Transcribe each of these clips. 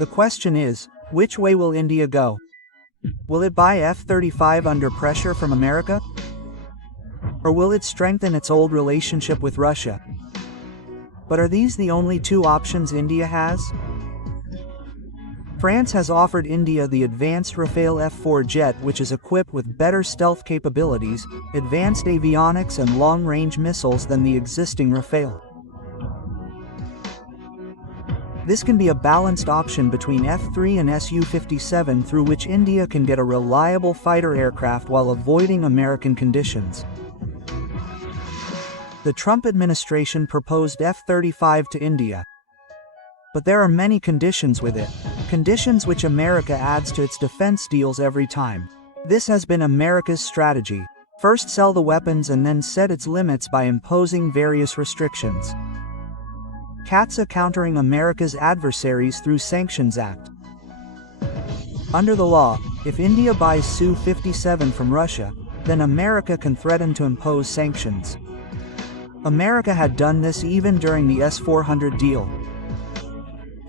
The question is, which way will India go? Will it buy F-35 under pressure from America? Or will it strengthen its old relationship with Russia? But are these the only two options India has? France has offered India the advanced Rafale F-4 jet, which is equipped with better stealth capabilities, advanced avionics and long-range missiles than the existing Rafale. This can be a balanced option between F-3 and SU-57 through which India can get a reliable fighter aircraft while avoiding American conditions. The Trump administration proposed F-35 to India. But there are many conditions with it, conditions which America adds to its defense deals every time. This has been America's strategy: first sell the weapons and then set its limits by imposing various restrictions. CAATSA countering America's adversaries through Sanctions Act. Under the law, if India buys Su-57 from Russia, then America can threaten to impose sanctions. America had done this even during the S-400 deal.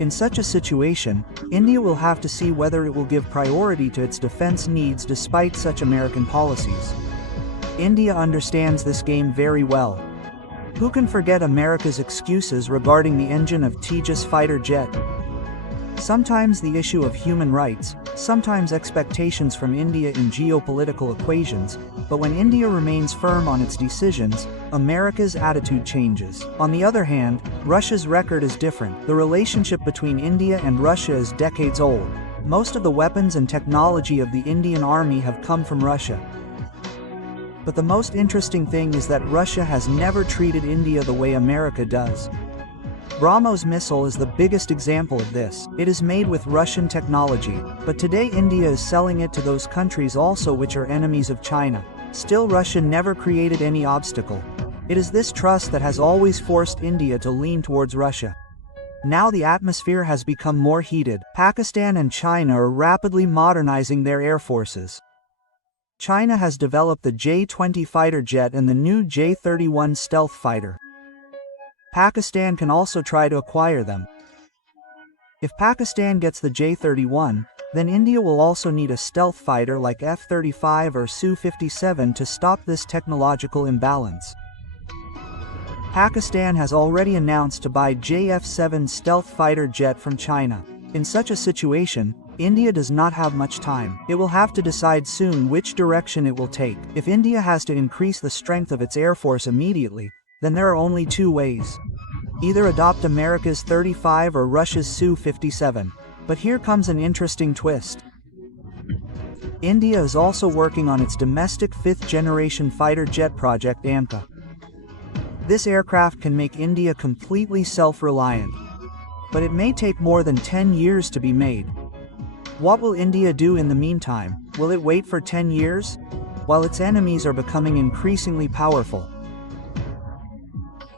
In such a situation, India will have to see whether it will give priority to its defense needs despite such American policies. India understands this game very well. Who can forget America's excuses regarding the engine of Tejas fighter jet? Sometimes the issue of human rights, sometimes expectations from India in geopolitical equations, but when India remains firm on its decisions, America's attitude changes. On the other hand, Russia's record is different. The relationship between India and Russia is decades old. Most of the weapons and technology of the Indian army have come from Russia. But the most interesting thing is that Russia has never treated India the way America does. BrahMos missile is the biggest example of this. It is made with Russian technology, but today India is selling it to those countries also which are enemies of China. Still, Russia never created any obstacle. It is this trust that has always forced India to lean towards Russia. Now the atmosphere has become more heated. Pakistan and China are rapidly modernizing their air forces. China has developed the J-20 fighter jet and the new J-31 stealth fighter. Pakistan can also try to acquire them. If Pakistan gets the J-31, then India will also need a stealth fighter like F-35 or Su-57 to stop this technological imbalance. Pakistan has already announced to buy JF-7 stealth fighter jet from China. In such a situation, India does not have much time. It will have to decide soon which direction it will take. If India has to increase the strength of its air force immediately, then there are only two ways. Either adopt America's 35 or Russia's Su-57. But here comes an interesting twist. India is also working on its domestic fifth-generation fighter jet project AMCA. This aircraft can make India completely self-reliant. But it may take more than 10 years to be made. What will India do in the meantime? Will it wait for 10 years? While its enemies are becoming increasingly powerful.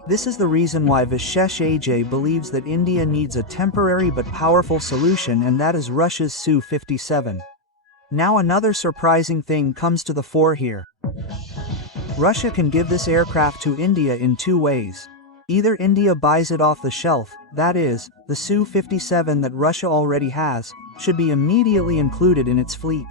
This is the reason why Vishesh Ajay believes that India needs a temporary but powerful solution, and that is Russia's Su-57. Now another surprising thing comes to the fore here. Russia can give this aircraft to India in two ways. Either India buys it off the shelf, that is, the Su-57 that Russia already has, should be immediately included in its fleet.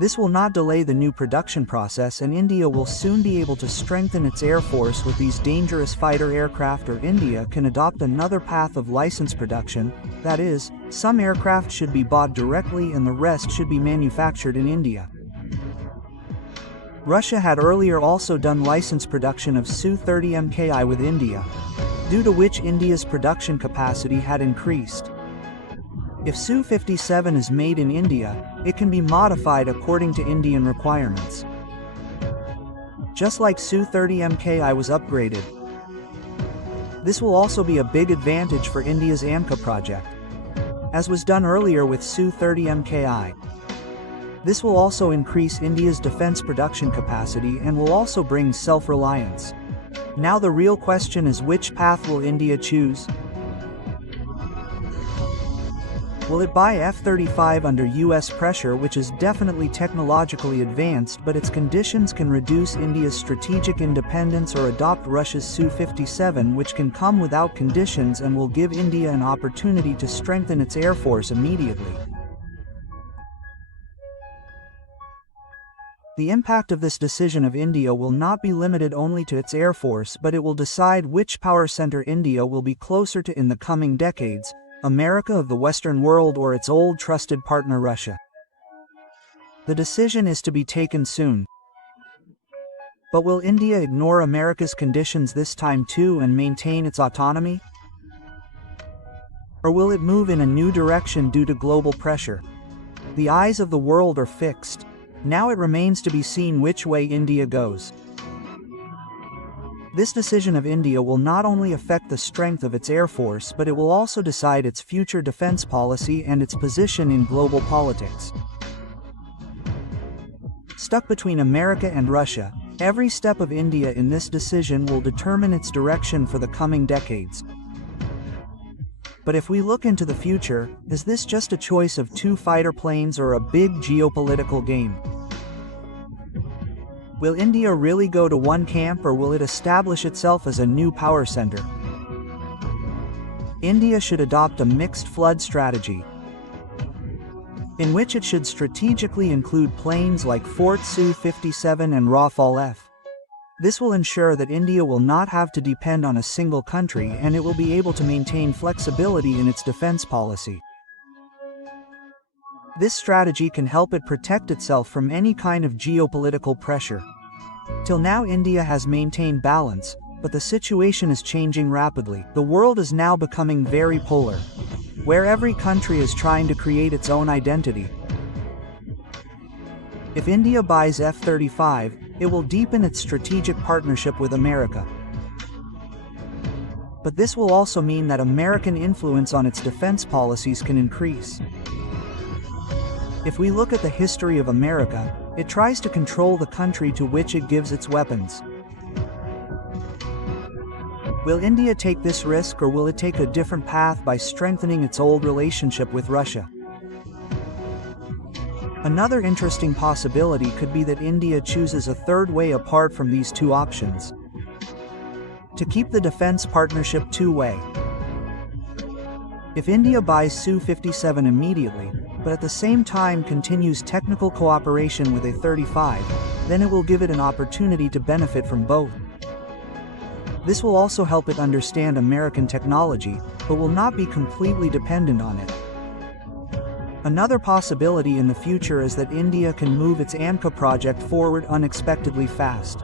This will not delay the new production process, and India will soon be able to strengthen its air force with these dangerous fighter aircraft, or India can adopt another path of license production, that is, some aircraft should be bought directly and the rest should be manufactured in India. Russia had earlier also done license production of Su-30 MKI with India, due to which India's production capacity had increased. If Su-57 is made in India, it can be modified according to Indian requirements. Just like Su-30 MKI was upgraded. This will also be a big advantage for India's AMCA project, as was done earlier with Su-30 MKI. This will also increase India's defense production capacity and will also bring self-reliance. Now the real question is, which path will India choose? Will it buy F-35 under US pressure, which is definitely technologically advanced, but its conditions can reduce India's strategic independence, or adopt Russia's Su-57, which can come without conditions and will give India an opportunity to strengthen its air force immediately? The impact of this decision of India will not be limited only to its air force, but it will decide which power center India will be closer to in the coming decades: America of the Western world or its old trusted partner Russia. The decision is to be taken soon. But will India ignore America's conditions this time too and maintain its autonomy? Or will it move in a new direction due to global pressure? The eyes of the world are fixed. Now it remains to be seen which way India goes. This decision of India will not only affect the strength of its air force, but it will also decide its future defense policy and its position in global politics. Stuck between America and Russia, every step of India in this decision will determine its direction for the coming decades. But if we look into the future, is this just a choice of 2 fighter planes or a big geopolitical game? Will India really go to one camp, or will it establish itself as a new power center? India should adopt a mixed flood strategy, in which it should strategically include planes like Fort Su-57 and Rafale F. This will ensure that India will not have to depend on a single country, and it will be able to maintain flexibility in its defense policy. This strategy can help it protect itself from any kind of geopolitical pressure. Till now, India has maintained balance, but the situation is changing rapidly. The world is now becoming very polar, where every country is trying to create its own identity. If India buys F-35, it will deepen its strategic partnership with America. But this will also mean that American influence on its defense policies can increase. If we look at the history of America, it tries to control the country to which it gives its weapons. Will India take this risk, or will it take a different path by strengthening its old relationship with Russia? Another interesting possibility could be that India chooses a third way apart from these two options, to keep the defense partnership two-way. If India buys Su-57 immediately, but at the same time continues technical cooperation with A-35, then it will give it an opportunity to benefit from both. This will also help it understand American technology, but will not be completely dependent on it. Another possibility in the future is that India can move its AMCA project forward unexpectedly fast.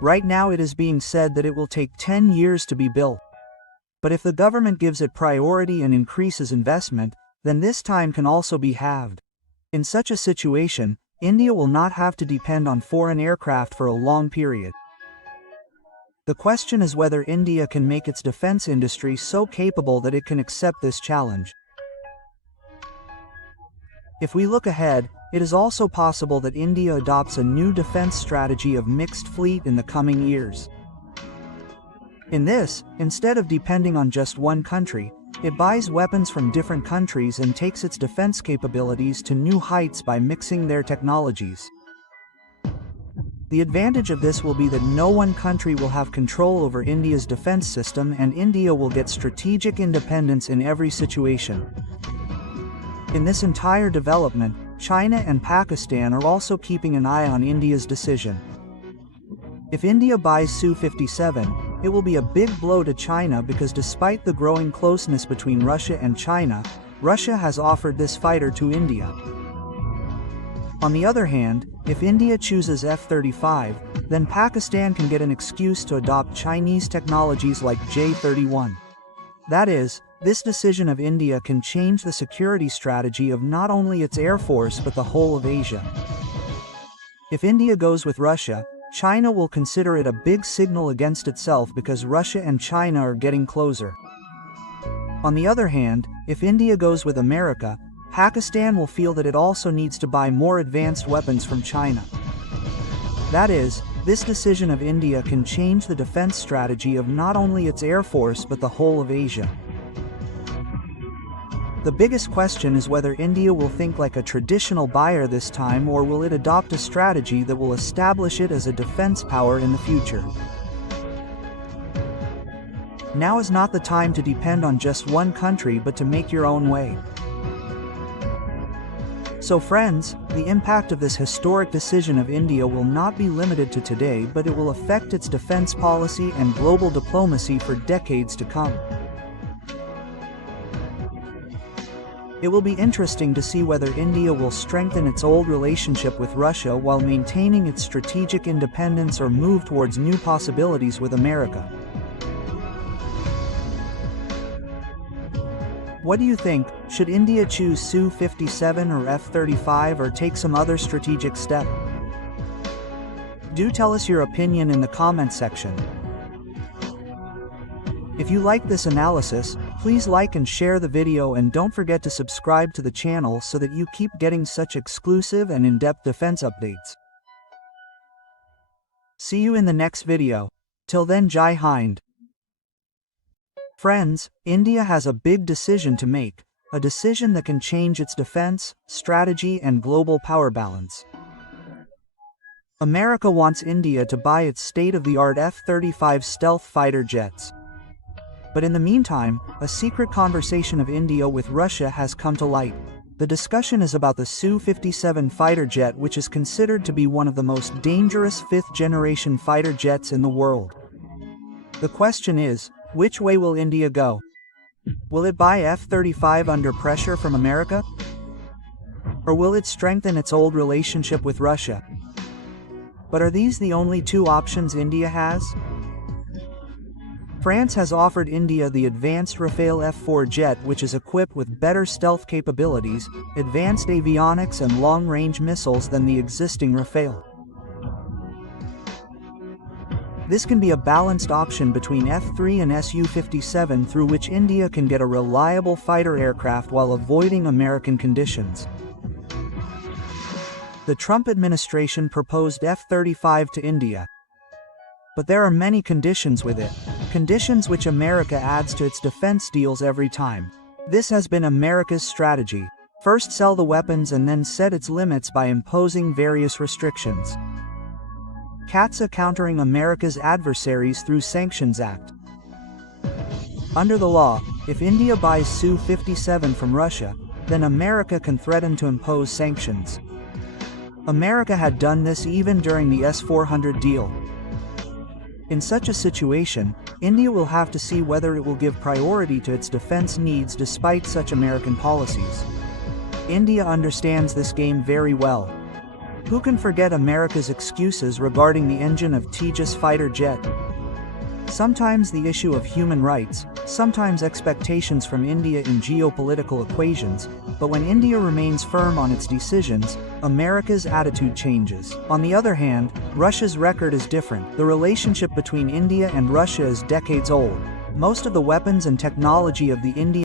Right now it is being said that it will take 10 years to be built. But if the government gives it priority and increases investment, then this time can also be halved. In such a situation, India will not have to depend on foreign aircraft for a long period. The question is whether India can make its defense industry so capable that it can accept this challenge. If we look ahead, it is also possible that India adopts a new defense strategy of mixed fleet in the coming years. In this, instead of depending on just one country, it buys weapons from different countries and takes its defense capabilities to new heights by mixing their technologies. The advantage of this will be that no one country will have control over India's defense system, and India will get strategic independence in every situation. In this entire development, China and Pakistan are also keeping an eye on India's decision. If India buys Su-57, it will be a big blow to China, because despite the growing closeness between Russia and China, Russia has offered this fighter to India. On the other hand, if India chooses F-35, then Pakistan can get an excuse to adopt Chinese technologies like J-31. That is, this decision of India can change the security strategy of not only its air force but the whole of Asia. If India goes with Russia, China will consider it a big signal against itself, because Russia and China are getting closer. On the other hand, if India goes with America, Pakistan will feel that it also needs to buy more advanced weapons from China. That is, this decision of India can change the defense strategy of not only its air force but the whole of Asia. The biggest question is whether India will think like a traditional buyer this time, or will it adopt a strategy that will establish it as a defense power in the future. Now is not the time to depend on just one country, but to make your own way. So friends, the impact of this historic decision of India will not be limited to today, but it will affect its defense policy and global diplomacy for decades to come. It will be interesting to see whether India will strengthen its old relationship with Russia while maintaining its strategic independence, or move towards new possibilities with America. What do you think? Should India choose SU-57 or F-35, or take some other strategic step? Do tell us your opinion in the comments section. If you like this analysis, please like and share the video, and don't forget to subscribe to the channel so that you keep getting such exclusive and in-depth defense updates. See you in the next video. Till then, Jai Hind. Friends, India has a big decision to make, a decision that can change its defense, strategy, and global power balance. America wants India to buy its state-of-the-art F-35 stealth fighter jets. But in the meantime, a secret conversation of India with Russia has come to light. The discussion is about the SU-57 fighter jet, which is considered to be one of the most dangerous fifth-generation fighter jets in the world. The question is, which way will India go? Will it buy F-35 under pressure from America? Or will it strengthen its old relationship with Russia? But are these the only two options India has? France has offered India the advanced Rafale F-4 jet, which is equipped with better stealth capabilities, advanced avionics, and long-range missiles than the existing Rafale. This can be a balanced option between F-3 and SU-57, through which India can get a reliable fighter aircraft while avoiding American conditions. The Trump administration proposed F-35 to India. But there are many conditions with it, conditions which America adds to its defense deals every time. This has been America's strategy: first sell the weapons and then set its limits by imposing various restrictions. CAATSA countering America's adversaries through Sanctions Act. Under the law, if India buys Su-57 from Russia, then America can threaten to impose sanctions. America had done this even during the S-400 deal. In such a situation, India will have to see whether it will give priority to its defense needs despite such American policies. India understands this game very well. Who can forget America's excuses regarding the engine of Tejas fighter jet? Sometimes the issue of human rights, sometimes expectations from India in geopolitical equations, but when India remains firm on its decisions, America's attitude changes. On the other hand, Russia's record is different. The relationship between India and Russia is decades old. Most of the weapons and technology of the Indian